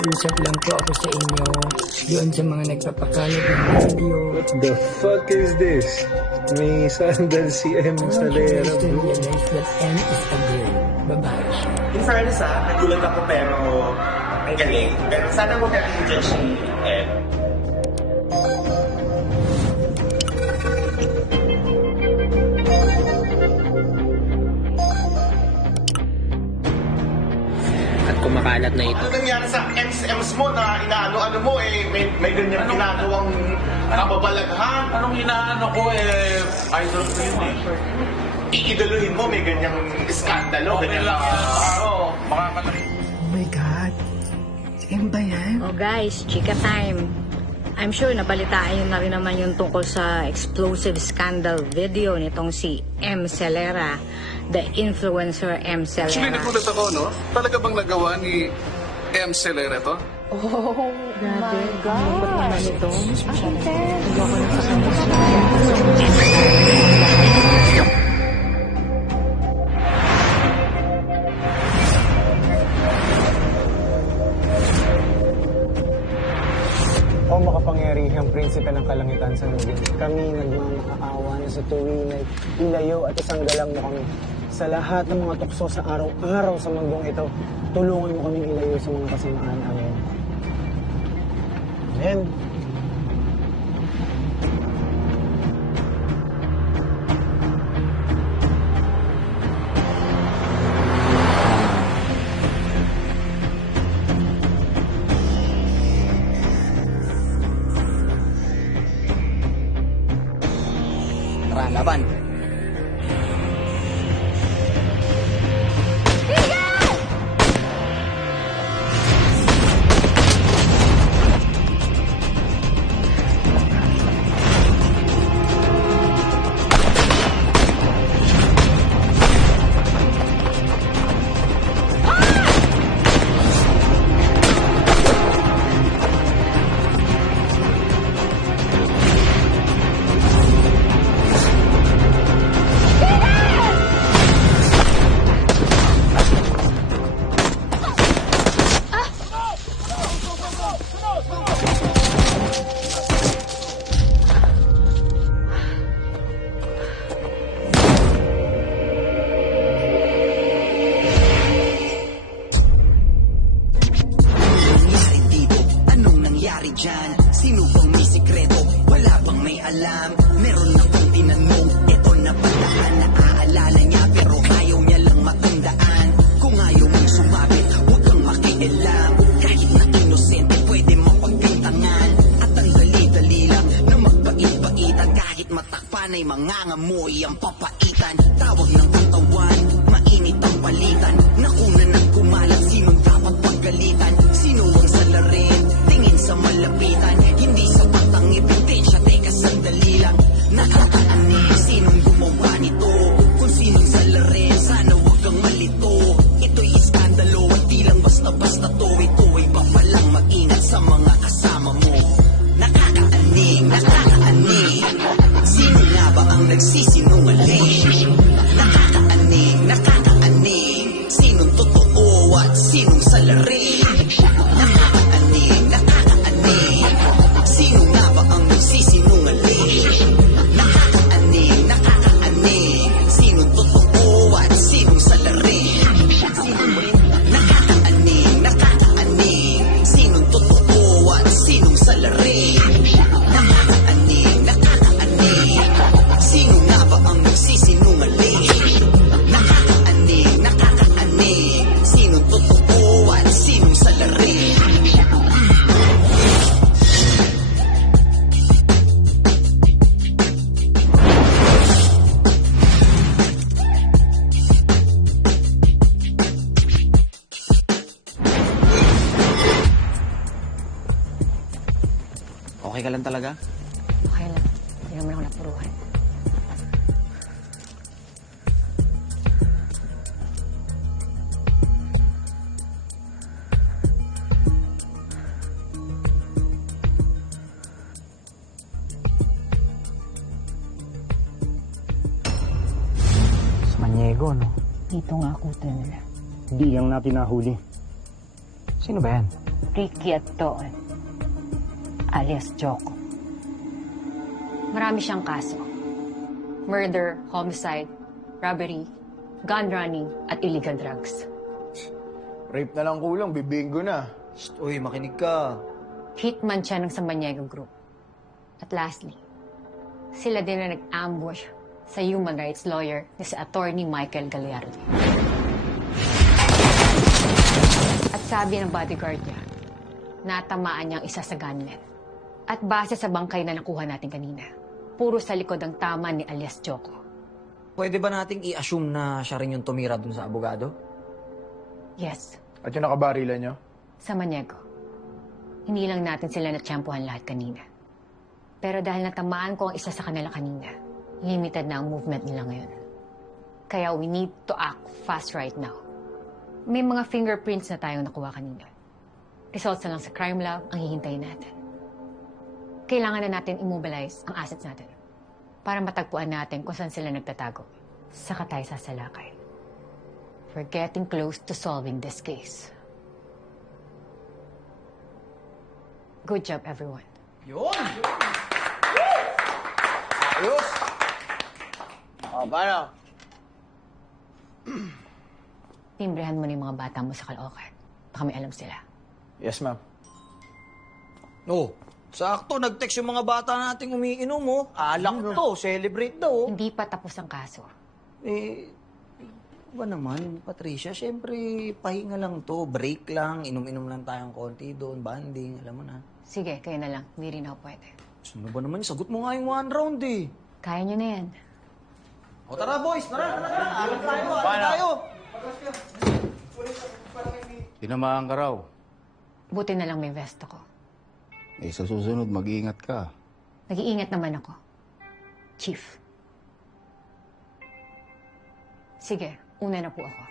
Nakikiusap lang po ako sa inyo yun sa mga nagpapakalat ng video. What the fuck is this? May sandal si M. Salera, To bro. realize that M is a girl. Bye-bye. In fairness nagulat ako pero ang galing. Pero sana huwag natin i-judge si Ed. At kumakalat na ito. Ano nangyari sa MCMs mo na inaano-ano mo may ganyang ginagawang kababalaghan? Anong inaano ko idol ko yun Iidoluhin mo, may ganyang iskandalo, Okay ganyan lang yan. Makakatarin. Oh my God. Si M ba yan? Oh guys, chika time. I'm sure nabalitaan yun na rin naman yung tungkol sa explosive scandal video nitong si M. Celera, the influencer M. Actually, Celera. nagulat ako, no? Talaga bang nagawa ni M. Celera to? Grabe, lungkot naman ito. O makapangyarihang prinsipe ng kalangitan sa nubing. Kami nagmamakaawa na sa tuwing ay ilayo at isang galang mo kami. Sa lahat ng mga tukso sa araw-araw sa mundong ito, tulungan mo kaming ilayo sa mga kasamaan. Amen. Amen. Tara, laban. nangyari dito? Anong nangyari dyan? Sino bang may sikreto? Wala bang may alam? Meron na bang tinanong? Ito na bataan na aalala niya pero ayaw niya lang matandaan. Kung ayaw mong sumabit, huwag kang makialam. Kahit na inosente, pwede mapagpintangan. At ang dali-dali lang na magpait-paitan. Kahit matakpan ay mangangamoy ang papaitan. Tawag ng katawan, mainit ang palitan. Nakuna ng kumalat, sinong dapat pagalitan? Sino ang salarin? Tingin sa malapitan. Hindi sa patang ebidensya. Teka, sandali lang. Nakakaani, sinong gumawa nito? Kung sinong salarin, sana huwag kang malito. Ito'y iskandalo at di lang basta-basta to. Ito ay papalang maingat sa mga kasama mo. Nakakaaning, nakakaaning. Sino nga ba ang nagsisinungaling? Nakakaaning, nakakaaning. Sinong totoo at sinong salarin? Nakakaaning, nakakaaning. Sino nga ba ang nagsisinungaling? Nakakaaning, nakakaaning. Sinong totoo at sinong salarin? Nakakaaning, nakakaaning. Sinong totoo at sinong salarin? Nakakaaning, nakakaaning. Sino nga ba ang nagsisinungaling? Nakakaaning, nakakaaning. Sinong totoo at sinong salarin? Okay ka lang talaga? Okay lang, hindi naman ako napuruhan. Sa Maniego, no? Dito nga ako nila. Hindi yang natin nahuli. Sino ba yan? Ricky Aton, alias Joko. Marami siyang kaso. Murder, homicide, robbery, gun running, at illegal drugs. Rape na lang kulang, bibinggo na. Shh, uy, makinig ka. Hitman siya ng Samaniego Group. At lastly, sila din na nag-ambush sa human rights lawyer ni si Attorney Michael Gallardo. At sabi ng bodyguard niya, natamaan niya ang isa sa gunmen. At base sa bangkay na nakuha natin kanina, puro sa likod ang tama ni alias Joko. Pwede ba nating i-assume na siya rin yung tumira dun sa abogado? Yes, At yung nakabarilan nyo? Samaniego. Hindi lang natin sila natsyempohan lahat kanina. Pero dahil natamaan ko ang isa sa kanila kanina, limited na ang movement nila ngayon. Kaya we need to act fast right now. May mga fingerprints na tayong nakuha kanina. Results na lang sa crime lab ang hihintayin natin. Kailangan na natin immobilize ang assets natin para matagpuan natin kung saan sila nagtatago. Saka tayo sasalakay. We're getting close to solving this case. Good job, everyone. Yun! Ayos! O, paano? Timbrehan mo na yung mga bata mo sa Caloocan. Baka may alam sila. Yes, ma'am. Oh, sakto, nag-text yung mga bata nating umiinom, oh. Alak to, celebrate daw. Hindi pa tapos ang kaso. Ba naman, Patricia, syempre, pahinga lang to, break lang, inom-inom lang tayong konti doon, banding, alam mo na. Sige, kayo na lang. Hindi rin ako pwede. Sino ba naman, sagot mo nga yung 1 round eh. Kaya nyo na yan. O tara boys, tara, alam tayo. Tinamaan ka raw. Buti na lang may vest ako. Sa susunod, mag-iingat ka. Nag-iingat naman ako. Chief. Sige, una na po ako.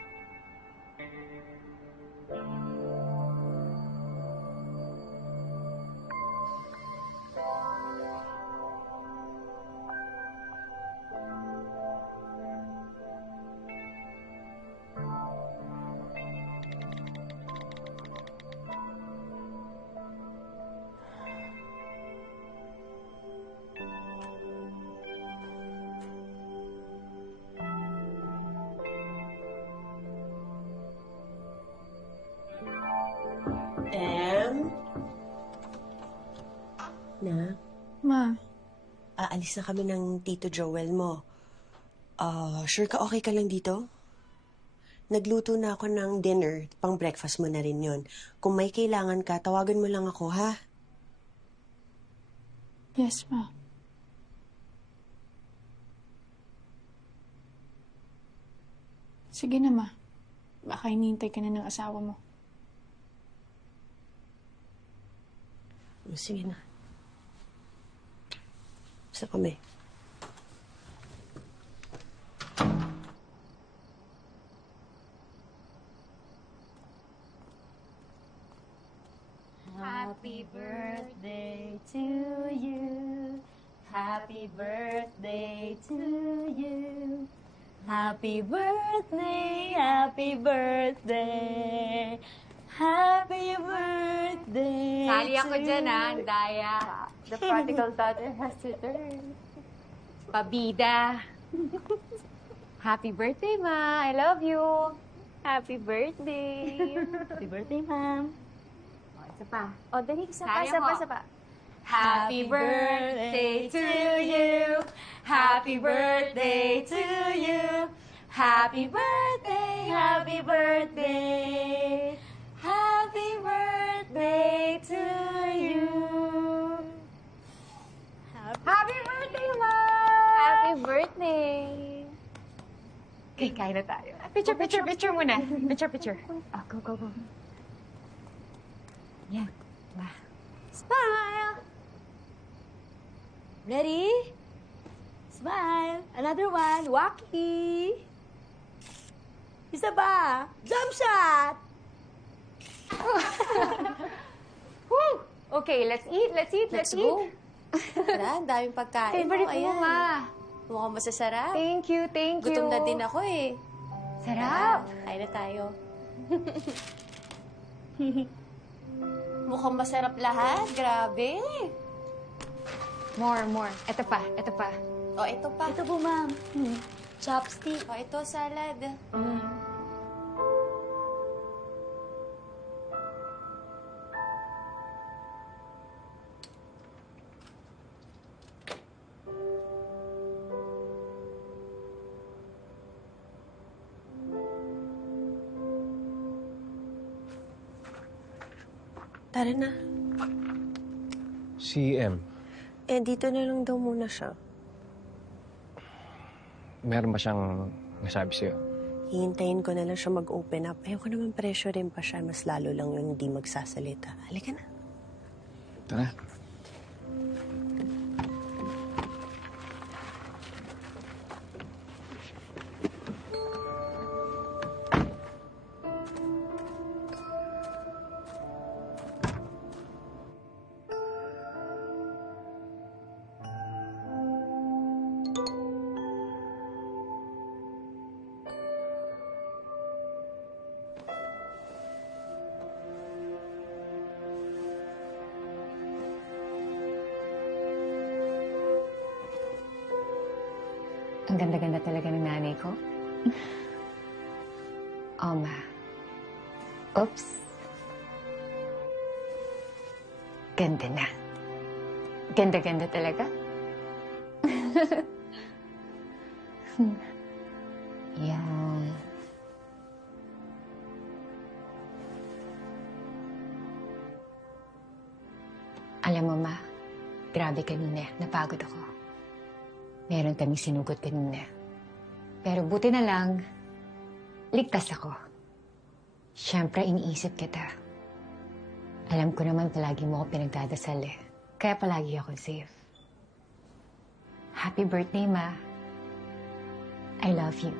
Ma, Aalis na kami ng Tito Joel mo. Sure ka okay ka lang dito? Nagluto na ako ng dinner, pang breakfast mo na rin yun. Kung may kailangan ka, tawagan mo lang ako, ha? yes, ma. Sige na, ma. Baka hinihintay ka na ng asawa mo. Sige na. Basta kami. Happy birthday to you. Happy birthday to you. Happy birthday, happy birthday. Happy birthday. Sali ako dyan, ha? Daya. The prodigal daughter has returned. Pabida. Happy birthday, Ma. I love you. Happy birthday. Happy birthday, ma'am. Isa pa. O, dali, isa pa, Sali isa pa, mo. isa pa. Happy birthday to you. Happy birthday to you. Happy birthday, happy birthday. Happy birthday to you. Happy birthday, Ma! Happy birthday. Okay, kain na tayo. Picture muna. Picture. Ah, go. Yan. Smile. Ready? Smile. Another one. Wacky. Isa ba? Jump shot. Woo! Okay, let's eat. Let's go. Tara, ang daming pagkain. Favorite mo, Ayan. Ma. Mukhang masasarap. Thank you. Gutom na din ako eh. Sarap. Kain na tayo. Mukhang masarap lahat. Grabe. More. Ito pa. O, ito pa. Ito po, ma'am. Chopstick. O, ito, salad. Tara na. Si M, Dito na lang daw muna siya. meron ba siyang nasabi sa'yo? Hihintayin ko na lang siya mag-open up. Ayoko naman pressure rin pa siya. Mas lalo lang yung hindi magsasalita. Halika na. Tara. Ang ganda-ganda talaga ng nanay ko. Oma. Oops. Ganda na. Ganda-ganda talaga. Yan. Alam mo, Ma, grabe kanina. Napagod ako. Meron kaming sinugot kanina. Pero buti na lang, ligtas ako. Siyempre, iniisip kita. Alam ko naman palagi mo ako pinagdadasal eh. Kaya palagi ako safe. Happy birthday, Ma. I love you.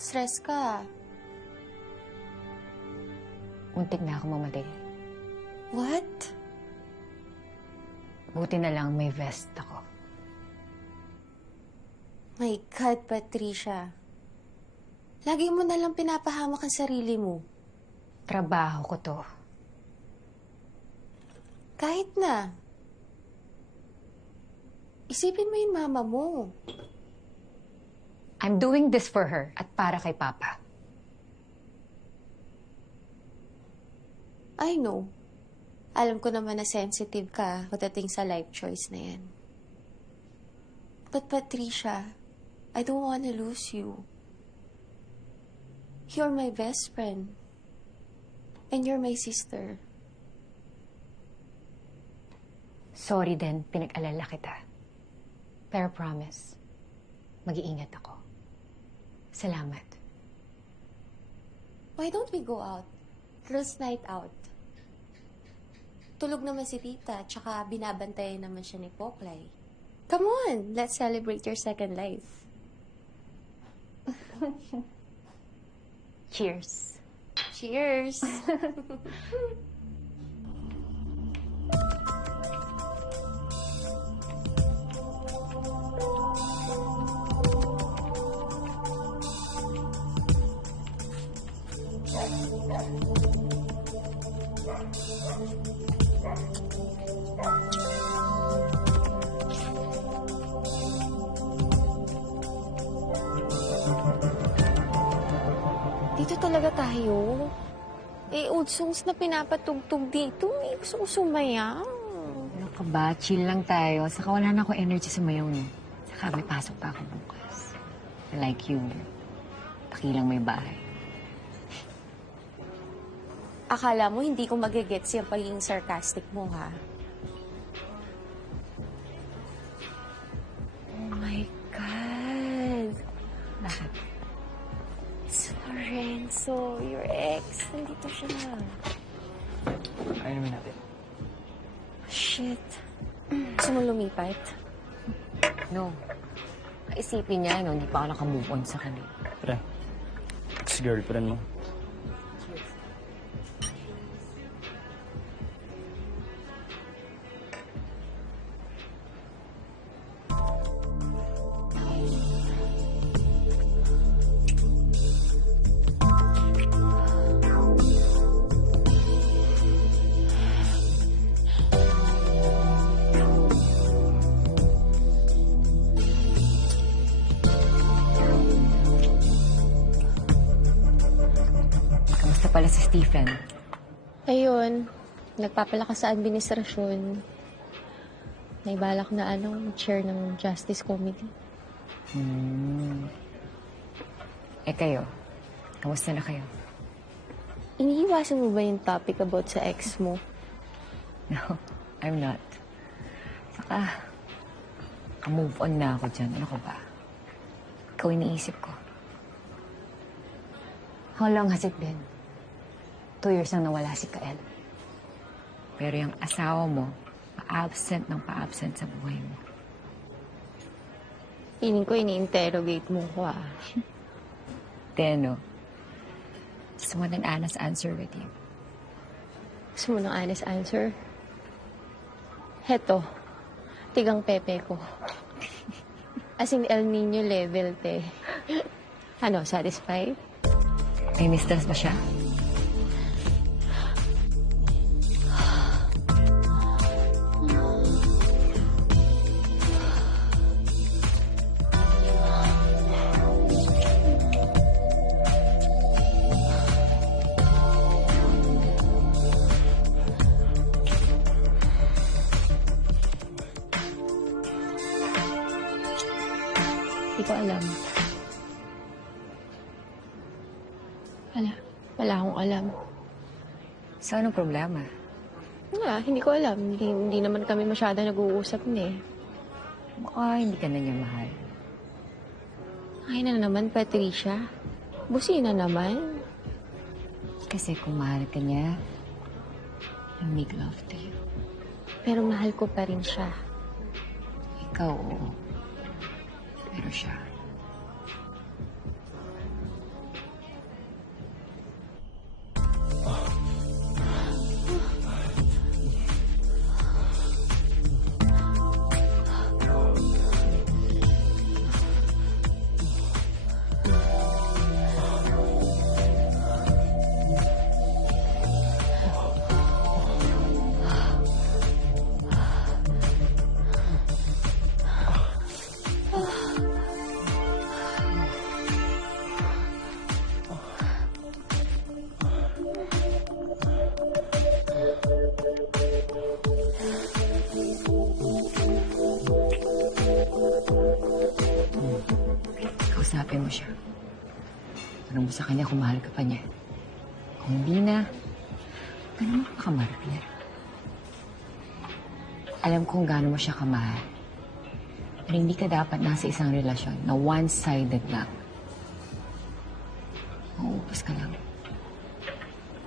Stress ka. Muntik na ako mamatay. What? Buti na lang may vest ako. My God, Patricia. Lagi mo na lang pinapahamak ang sarili mo. Trabaho ko to. Kahit na. Isipin mo yung mama mo. I'm doing this for her at para kay Papa. I know. Alam ko naman na sensitive ka pagdating sa life choice na yan. But Patricia, I don't want to lose you. You're my best friend. And you're my sister. Sorry din, pinag-alala kita. Pero promise, mag-iingat ako. Salamat. Why don't we go out? Girls' night out. Tulog naman si Tita, tsaka binabantayan naman siya ni Poklay. Come on, let's celebrate your second life. Cheers. Cheers! Dito talaga tayo. Old songs na pinapatugtog dito. Gusto ko sumayaw. Ano ka ba? Chill lang tayo. Saka wala na ako energy sumayaw, no? Saka may pasok pa ako bukas. Like you, takilang may bahay. Akala mo hindi ko magigets yung pagiging sarcastic mo, ha? Oh my God! Bakit? It's Lorenzo, your ex. Nandito siya na. Ayaw naman natin. Shit. Gusto mo lumipat? No. Isipin niya, no? Hindi pa ako nakamove on sa kanya. Tara. Ex-girlfriend mo. pala si Stephen. Ayun, nagpapalakas sa administrasyon. May balak na chair ng Justice Committee. Eh kayo, kamusta na kayo? Iniiwasan mo ba yung topic about sa ex mo? No, I'm not. Saka, move on na ako dyan. Ano ko ba? Ikaw iniisip ko. How long has it been? 2 years nang nawala si Kael. Pero yung asawa mo, pa-absent ng pa-absent sa buhay mo. Feeling ko ini-interrogate mo ko Teno, just want an honest answer with you. Gusto mo ng honest answer? Heto, tigang pepe ko. As in El Nino level, te. Ano, satisfied? May mistress ba siya? Hindi ko alam. Wala akong alam. So, anong problema? Hindi ko alam. Hindi naman kami masyado nag-uusap eh. Baka hindi ka na niya mahal. Ay na naman, Patricia. Busina naman. Kasi kung mahal ka niya, he'll make love to you. Pero mahal ko pa rin siya. Ikaw, oo. Pero siya. Kausapin mo siya. Tanong mo sa kanya kung mahal ka pa niya. Kung hindi na, ganun mo kamarapir. Alam kong gaano mo siya kamahal. Pero hindi ka dapat nasa isang relasyon na one-sided lang. Mauupos ka lang.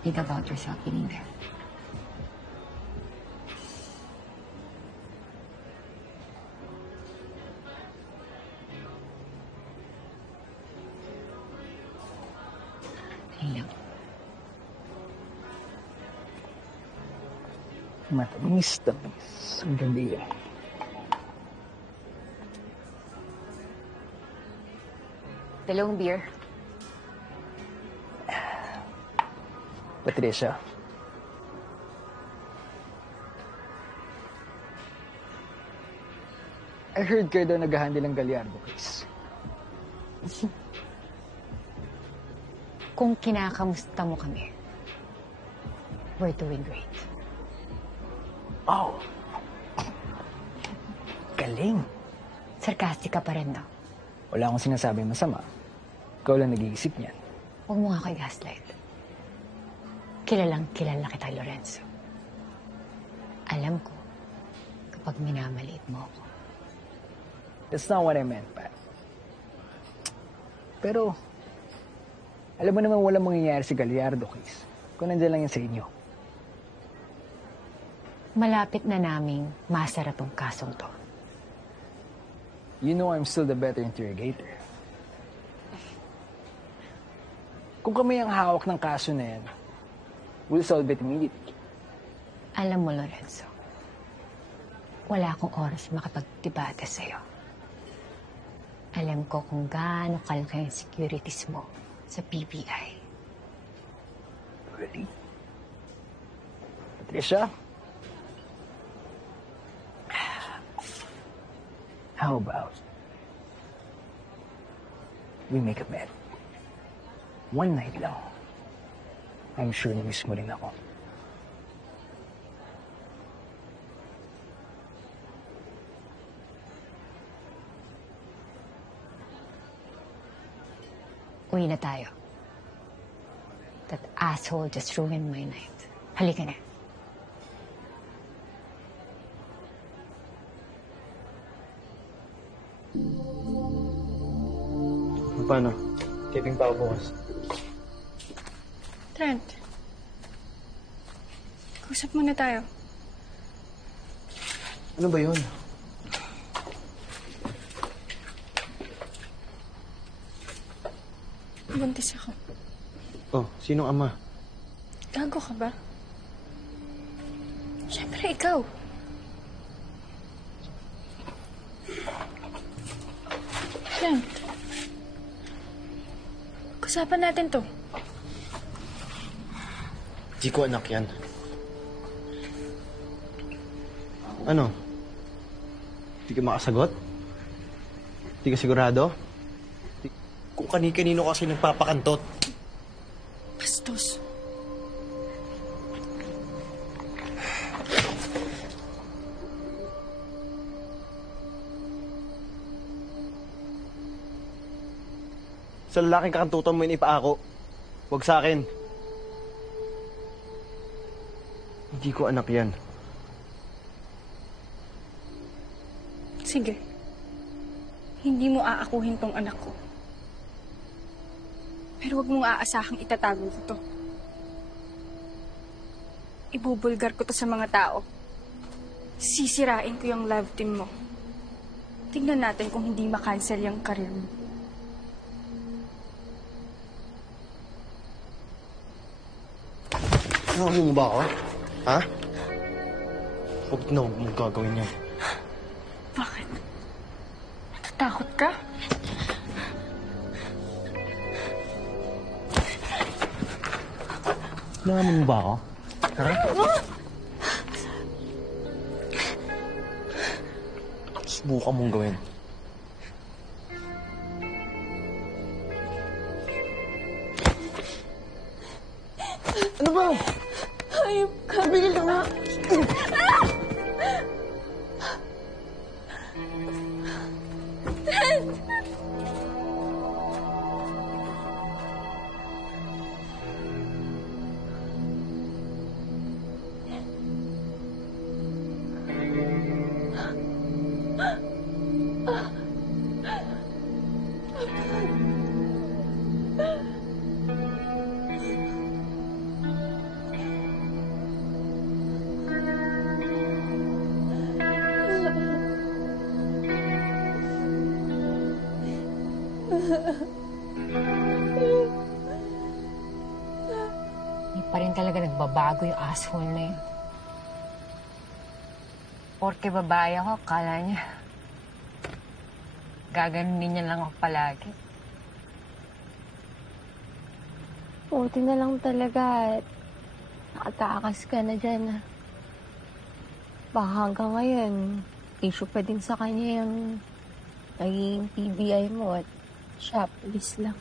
Think about yourself, Belinda. Lang. Matamis. Ang ganda yan. Dalawang beer. Patricia. I heard kayo daw nag-handle ng Gallardo case. Kung kinakamusta mo kami, we're doing great. Oh. Galing. Sarcastic ka pa rin, no? Wala akong sinasabing masama. Ikaw lang nag-iisip niyan. Huwag mo nga ako i-gaslight. Kilalang kilala kita, Lorenzo. Alam ko, kapag minamaliit mo ako. That's not what I meant, Pat. Pero, alam mo naman walang mangyayari sa Gallardo case kung nandiyan lang yan sa inyo. Malapit na naming masara tong kasong to. You know I'm still the better interrogator. Kung kami ang hawak ng kaso na yan, we'll solve it immediately. Alam mo, Lorenzo, wala akong oras makapagdebate sa'yo. Alam ko kung gaano kalaki ang securities mo sa PBI. Really? Patricia? How about we make a bet? One night lang. I'm sure na miss mo rin ako. Uwi na tayo. That asshole just ruined my night. Halika na. Paano? Taping pa ako bukas. Trent. Kusap muna tayo. Ano ba yun? Buntis ako. Oh, sinong ama? Gago ka ba? Siyempre, ikaw. Trent. Kusapan natin to. Di ko anak yan. Ano? Di ka makasagot? Di ka sigurado? Kung kani-kanino kasi nagpapakantot. Bastos. Sa lalaking kakantutan mo yun ipaako. Huwag sa akin. Hindi ko anak yan. Sige. Hindi mo aakuhin tong anak ko. Pero wag mong aasahang itatago ko to. Ibubulgar ko to sa mga tao. Sisirain ko yung love team mo. Tingnan natin kung hindi makancel yung career mo. Ano mo ba ako? Ha? Huwag na huwag mong gagawin yan. Bakit? Natatakot ka? Nalaman mo ba ako? Ha? Subukan mong gawin. Ano ba? Hayop ka. Tumigil ka nga! Hindi pa rin talaga nagbabago yung asshole na yun. Porke babae ako, kala niya. Gaganunin niya lang ako palagi. Buti na lang talaga at nakatakas ka na dyan. Baka hanggang ngayon, issue pa din sa kanya yung naging PBI mo at siya, police lang.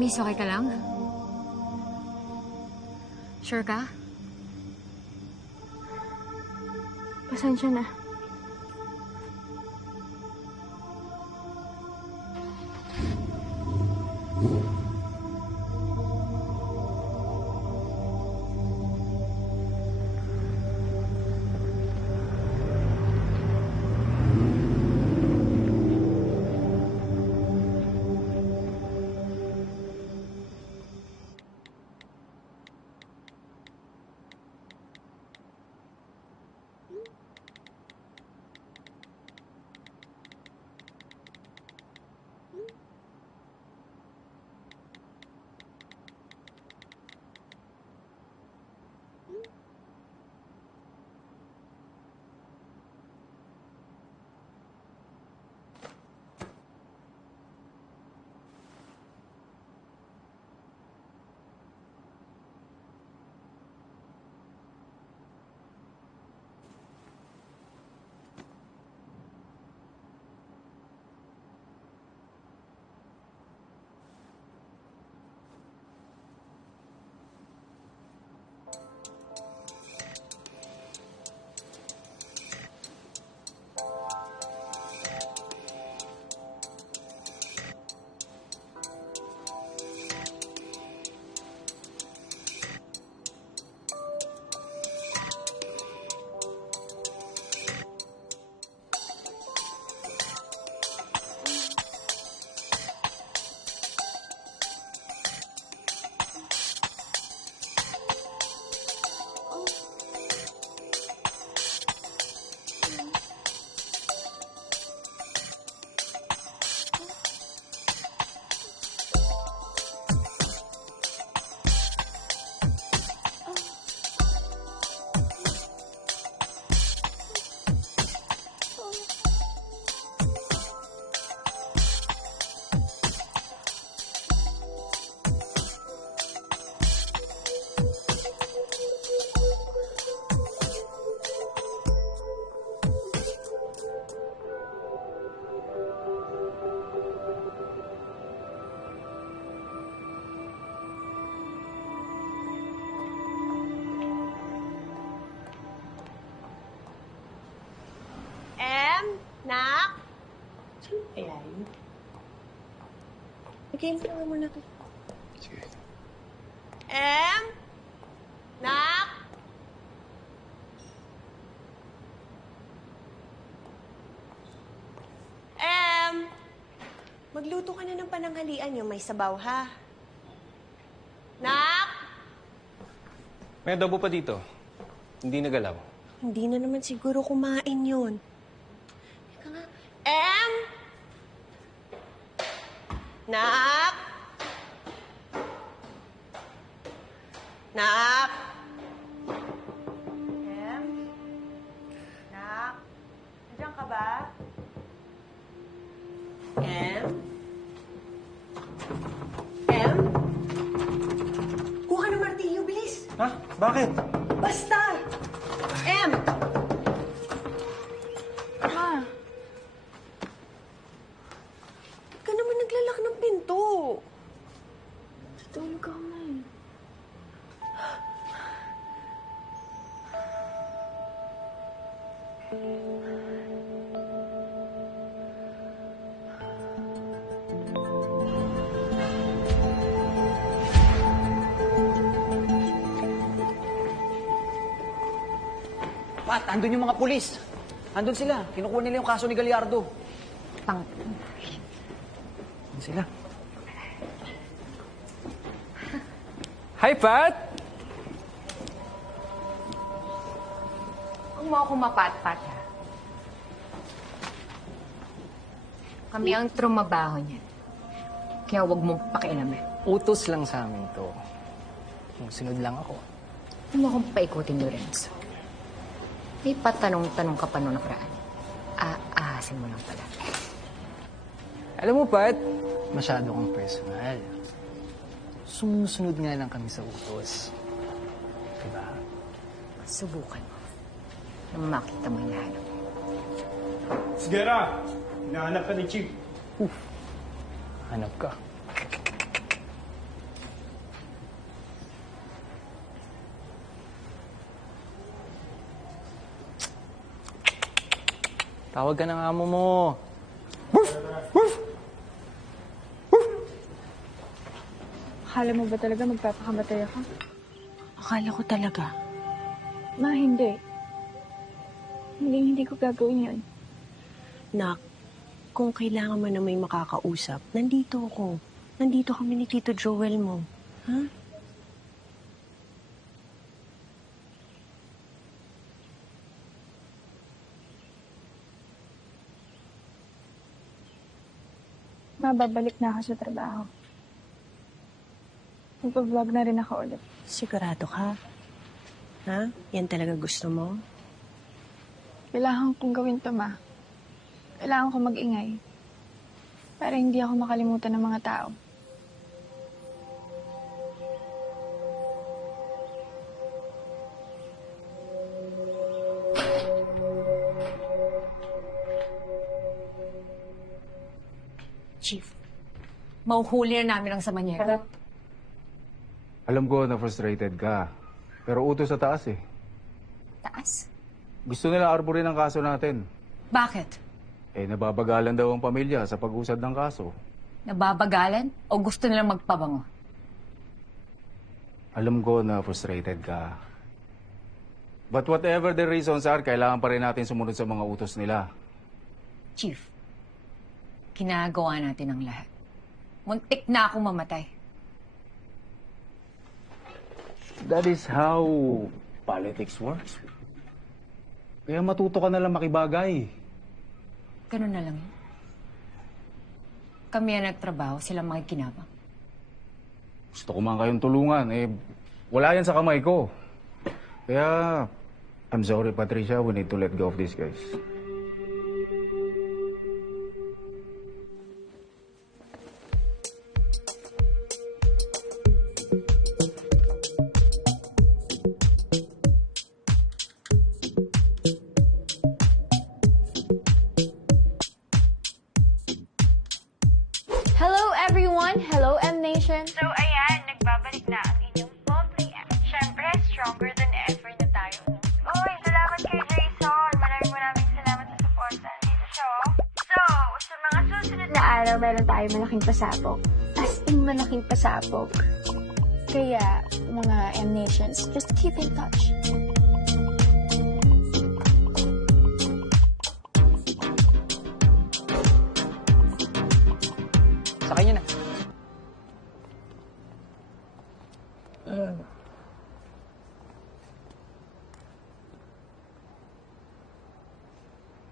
Miss, okay ka lang? Sure ka? Pasensya na. Nak? Saan kaya yun? Nag-iintawa mo na to. Sige. Nak? Magluto ka na ng pananghalian yung may sabaw, ha? Nak? May adobo pa dito. Hindi nagalaw. Hindi na naman siguro kumain yun. Teka nga. Nak? Nak? Nak? Nandiyan ka ba? Kuha ng martilyo, bilis! Ha? Bakit? Basta! Ma, Ba't ka naman naglalak ng pinto? tutulog ako na eh. Pat, andun yung mga pulis. Andun sila. Kinukuha nila yung kaso ni Gallardo. Andun sila. Hi, Pat! Huwag mo ako mapat-pat, ha? Kami ang trumabaho niyan. Kaya huwag mong pakialaman. Utos lang sa amin to. Sunod lang ako. Huwag mo akong paikutin, Lorenzo. May patanong-tanong ka pa noong nakaraan. Aahasin mo lang pala. Alam mo, Pat, masyado kang personal. Sumusunod nga lang kami sa utos. Diba? Subukan mo. Nang makita mo yung lahat. Sigara! Hinahanap ka ni Chief. Hanap ka. Tawag ka ng amo mo. Akala mo ba talaga magpapakamatay ako? Akala ko talaga. Ma, hindi. Hindi ko gagawin yun. Nak, kung kailangan mo na may makakausap, nandito ako. Nandito kami ni Tito Joel mo. Ha? Mababalik na ako sa trabaho. Magpa-vlog na rin ako ulit. Sigurado ka? Ha? Yan talaga gusto mo? Kailangan kong gawin to, Ma. Kailangan ko mag-ingay. Para hindi ako makalimutan ng mga tao. Chief, mauhuli na namin ang Samaniego. Alam ko na frustrated ka. Pero utos sa taas eh. Taas? Gusto nila arborin ang kaso natin. Bakit? Nababagalan daw ang pamilya sa pag-usad ng kaso. Nababagalan o gusto nilang magpabango? Alam ko na frustrated ka. But whatever the reasons are, kailangan pa rin natin sumunod sa mga utos nila. Chief, ginagawa natin ang lahat. Muntik na akong mamatay. That is how politics works. Kaya matuto ka na lang makibagay. Ganun na lang yun. Kami ang nagtrabaho, silang makikinabang. Gusto ko man kayong tulungan. Wala yan sa kamay ko. Kaya, I'm sorry, Patricia. We need to let go of these guys. Hello everyone! Hello M-Nation! So, ayan, nagbabalik na ang inyong bubbly app. Siyempre, stronger than ever na tayo. Uy, salamat kay Jason. Maraming salamat sa support dito siya. So, sa mga susunod na araw, meron tayo malaking pasabog. As in malaking pasabog. Kaya, mga M-Nations, just keep in touch. Sakay niyo na.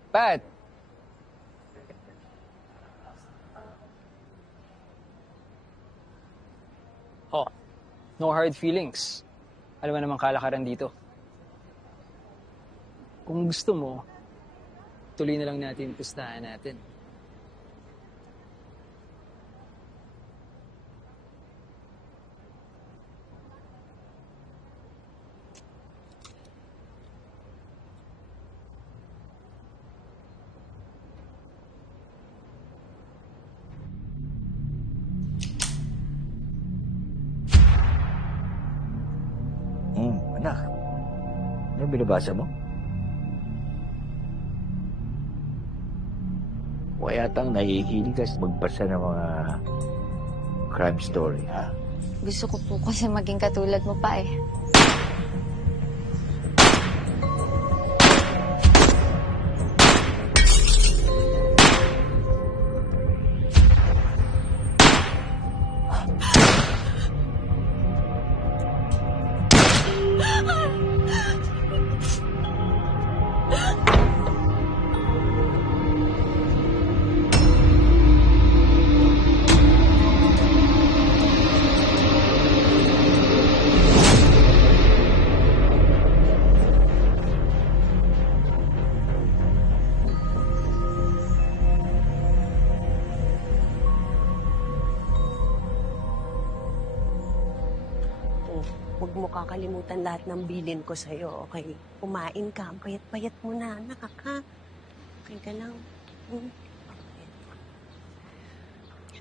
Pat! Oh, no hard feelings. Alam mo naman kalakaran dito. Kung gusto mo, tuloy na lang natin pustahan natin. Anak, ano binabasa mo? O yatang nahihilig ka magbasa ng mga crime story, ha? Gusto ko po kasi maging katulad mo pa eh. Huwag mo kakalimutan lahat ng bilin ko sa'yo, okay? Kumain ka, ang payat-payat mo na, anak, ha? Okay ka lang.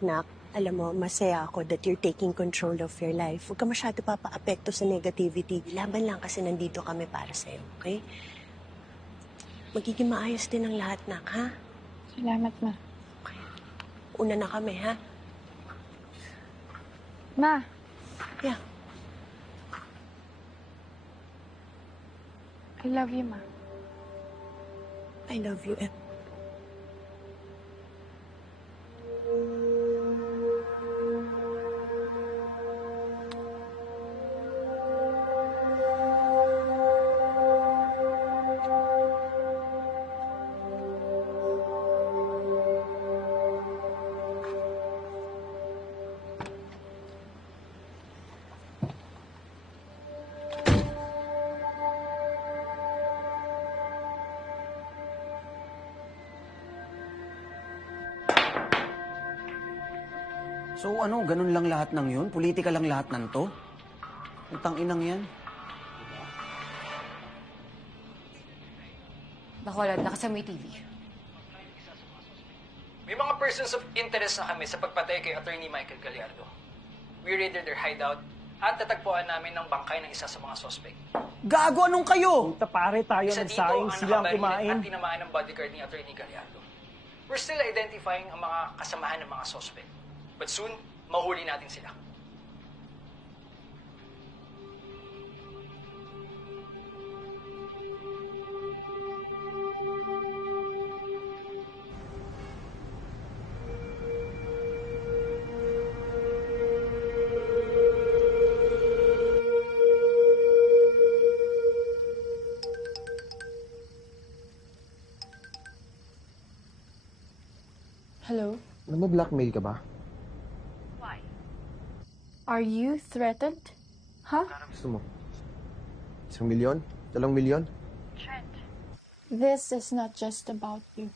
Anak, alam mo, masaya ako that you're taking control of your life. Huwag ka masyado papaapekto sa negativity. Laban lang kasi nandito kami para sa'yo, okay? Magiging maayos din ang lahat, nak, ha? Salamat, Ma. Una na kami, ha? Ma, Yeah. I love you, Ma. I love you, Em. So ano, ganun lang lahat ng yun? Politika lang lahat ng to? Utang inang yan. Bacolod, nakasamay TV. May mga persons of interest na kami sa pagpatay kay Attorney Michael Gallardo. We raided their hideout at tatagpuan namin ng bangkay ng isa sa mga suspect. Gago, anong kayo? Puta pare tayo, Isa dito nagsaing ang silang nakabaril kumain. at tinamaan ng bodyguard ni Attorney Gallardo. We're still identifying ang mga kasamahan ng mga suspect. But soon, mahuli natin sila. Hello? Blackmail ka ba? Are you threatened? Huh? Gusto mo? 1 milyon? 2 milyon? This is not just about you.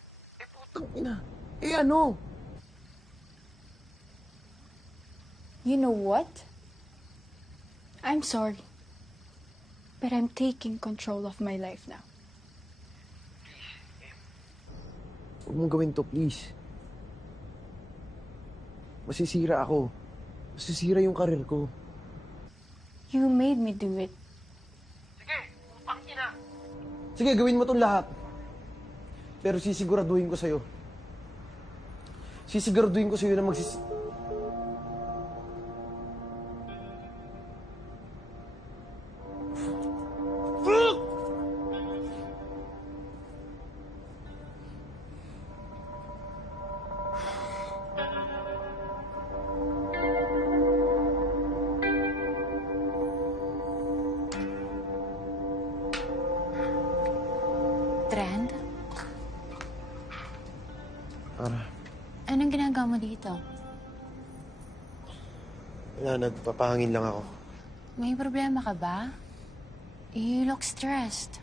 Ina. Ano? You know what? I'm sorry. But I'm taking control of my life now. Huwag mong gawin to, please. Masisira ako. Masisira yung karir ko. You made me do it. Sige, gawin mo itong lahat. Pero sisiguraduhin ko sa'yo. Sisiguraduhin ko sa'yo na Trend? Para, Anong ginagawa mo dito? wala, nagpapahangin lang ako. May problema ka ba? You look stressed.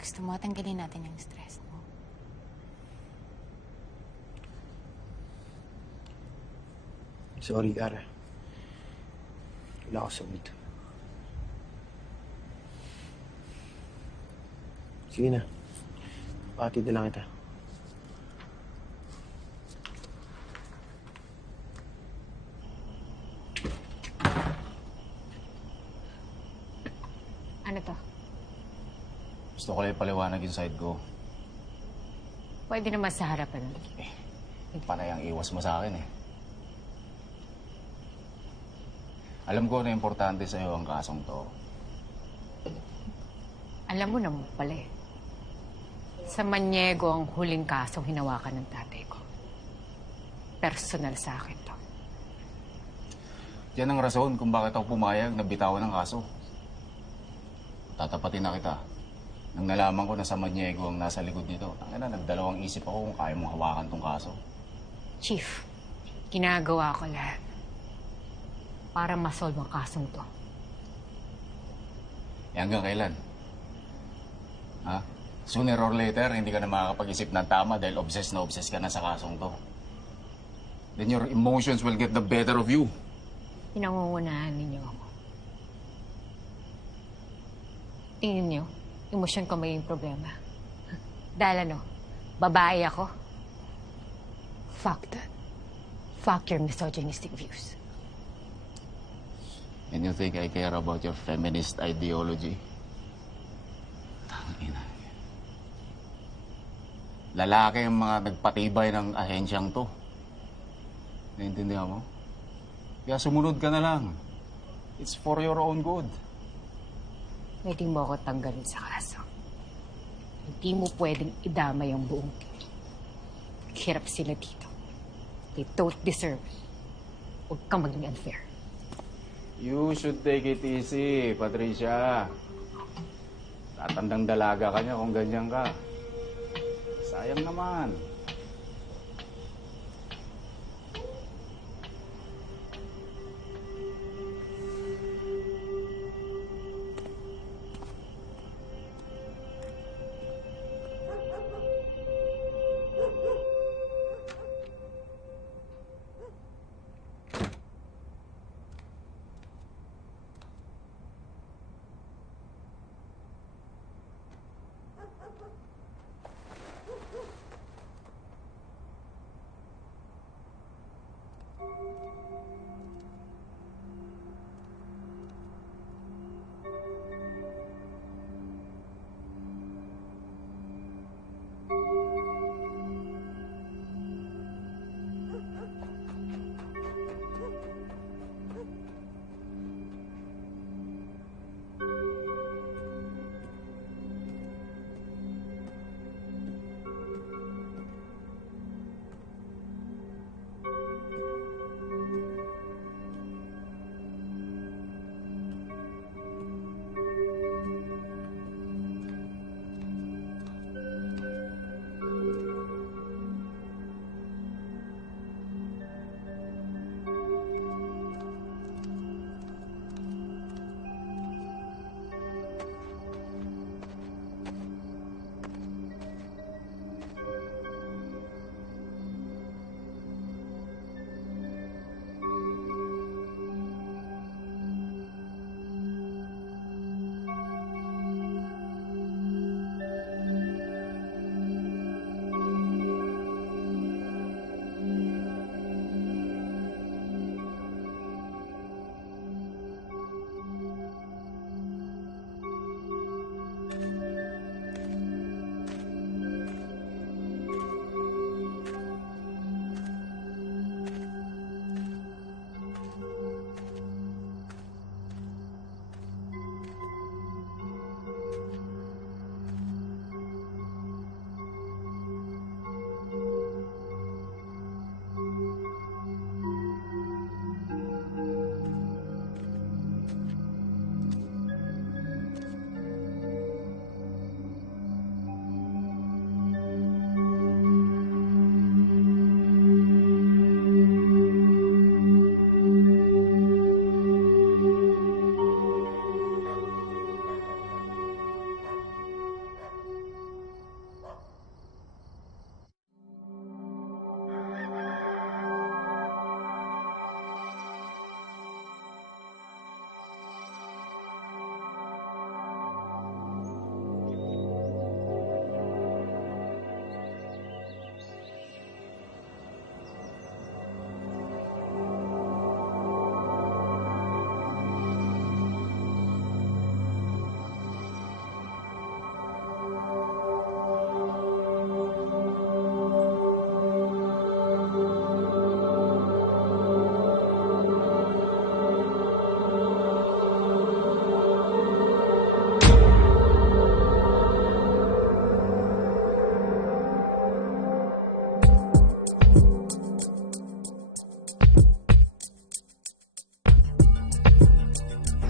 Gusto mo tanggalin natin yung stress mo? Sorry, Ara. Wala ako sa mood. Sige na. Patid na lang kita. Ano to? Gusto ko lang ipaliwanag yung side ko. Pwede naman sa harapan. Yung panayang iwas mo sa akin eh. Alam ko na importante sa'yo ang kasong to. Alam mo naman pala eh. Sa Maniego ang huling kasong hinawakan ng tatay ko. Personal sa akin to. Yan ang rason kung bakit ako pumayag na bitawan ng kaso. Tatapatin na kita. Nang nalaman ko na sa Maniego ang nasa likod nito, nagdalawang isip ako kung kaya mong hawakan tong kaso. Chief, ginagawa ko lahat para masolve ang kasong to. Eh hanggang kailan? Ha? Sooner or later, hindi ka na makakapag-isip ng tama dahil obsessed ka na sa kasong to. Then your emotions will get the better of you. Pinangungunahan ninyo ako. Tingin niyo, emosyon ko may problema. Dahil ano, babae ako. Fuck that. Fuck your misogynistic views. And you think I care about your feminist ideology? Tangina. Lalaki ang mga nagpatibay ng ahensyang to. Naintindihan mo? Kaya sumunod ka na lang. It's for your own good. Pwede mo ako tanggalin sa kaso. Hindi mo pwedeng idama yung buong team. Hirap sila dito. They don't deserve it. Huwag kang maging unfair. You should take it easy, Patricia. Tatandang dalaga ka niya kung ganyan ka. Sayang naman.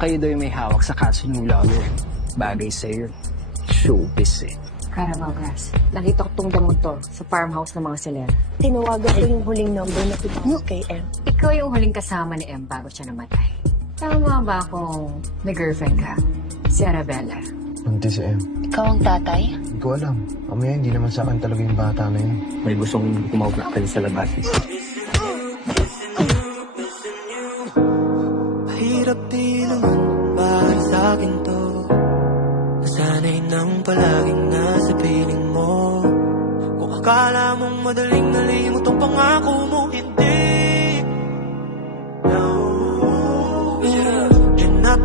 Kayo daw yung may hawak sa kaso ng vlogger. Bagay sa'yo. Showbiz eh. Carabao Grass. Nakita ko tong damon to sa farmhouse ng mga selera. Tinawagan ko yung huling number na pinag kay M. Ikaw yung huling kasama ni M bago siya namatay. Tama ba kung may girlfriend ka? Si Arabella. Hindi si M. Ikaw ang tatay? Hindi ko alam. Mamaya hindi naman sa akin talaga yung bata na yun. May gustong tumawag na kayo sa labas. Mahirap din naman para sa akin to. Nasanay nang palaging nasa piling mo. Kung akala mong madaling nalimot ang pangako mo, hindi. No.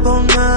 bang na